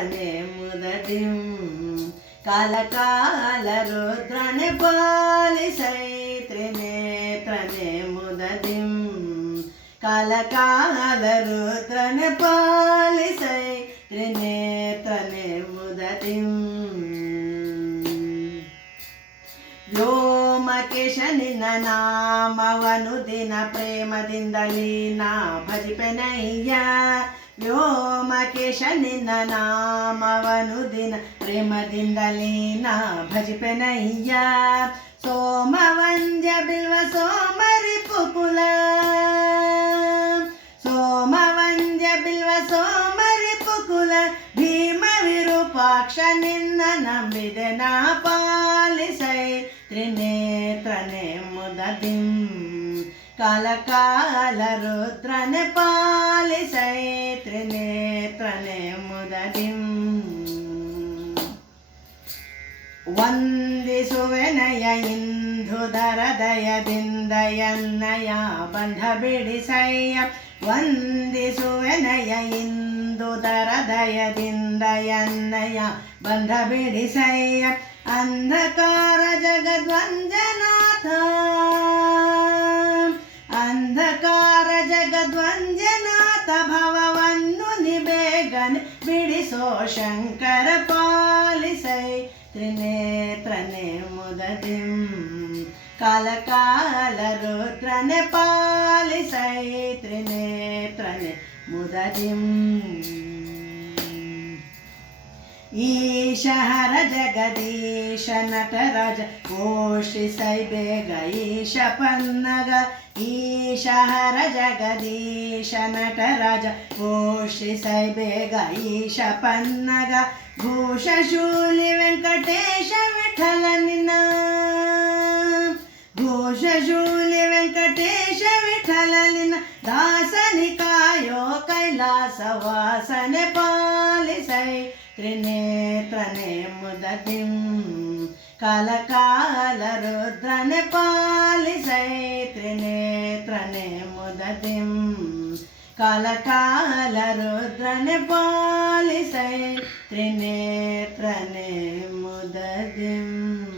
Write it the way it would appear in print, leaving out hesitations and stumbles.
त्रिनेत्रने मुदतिं कालकालरुद्रने पालिसै त्रिनेत्रने मुदतिं कालकालरुद्रने पालिसै त्रिनेत्रने मुदतिं ವ್ಯೋಮಕೇಶ ನಿನ್ನ ನಾಮವನು ದಿನ ಪ್ರೇಮದಿಂದಲೇ ನಾ ಭಜಿಪೆನಯ್ಯ ವ್ಯೋಮಕೇಶ ನಿನ್ನ ನಾಮವನು ದಿನ ಪ್ರೇಮದಿಂದಲೇ ನಾ ಭಜಿಪೆನಯ್ಯ ಸೋಮವಂದ್ಯ ಬಿಲ್ವ ಸೋಮರಿ ಪುಕುಲ ಸೋಮವಂದ್ಯ ಬಿಲ್ವ ಸೋಮರಿ ಪುಕುಲ ಭೀಮ ವಿರೂಪಾಕ್ಷ ನಿನ್ನ ನಂಬಿದೆ ನಾ ಪಾಲಿಸೈ त्रिनेत्रने मुदतिं कालकालरुद्रने पालिसै त्रिनेत्रने मुदतिं ವಂದಿಸುವೆನಯ ಇಂದುಧರ ದಯದಿಂದ ಎನ್ನಯ ಬಂಧ ಬಿಡಿಸಯ್ಯ ವಂದಿಸುವೆನಯ ಇಂದುಧರ ದಯದಿಂದ ಎನ್ನಯ ಬಂಧ ಬಿಡಿಸಯ್ಯ ಅಂಧಕಾರ ಜಗದ್ವಂಜನಾಥ ಅಂಧಕಾರ ಜಗದ್ವಂಜನಾಥ ಭವವನ್ನು ನಿಬೇಗನೆ ಬಿಡಿಸೋ ಶಂಕರ ಪಾಲಿಸೈ त्रिनेत्रने मुदतिं कालकालरुद्रने पालिसै त्रिनेत्रने मुदतिं ईशहर जगदीश नटराज पोषिसै ಬೇಗ ಈಶ ಪನ್ನಗ ಈಶಹರ ಜಗದೀಶ ನಟರಾಜ ಪೋಷಿಸೈ ಬೇಗ ಈಶ ಪನ್ನಗ ಘೋಷಶೂಲಿ ವೆಂಕಟೇಶ ವಿಠಲ ನಿನ್ನ ಘೋಷಶೂಲಿ ವೆಂಕಟೇಶ ವಿಠಲ ನಿನ್ನ ದಾಸನಿ ಕಾಯೋ ಕೈಲಾಸವಾಸನೆ ಪಾಲಿಸೈ त्रिनेत्रने मुदतिं कालकालरुद्रने पालिसै त्रिनेत्रने मुदतिं कालकालरुद्रने पालिसै त्रिनेत्रने मुदतिम्।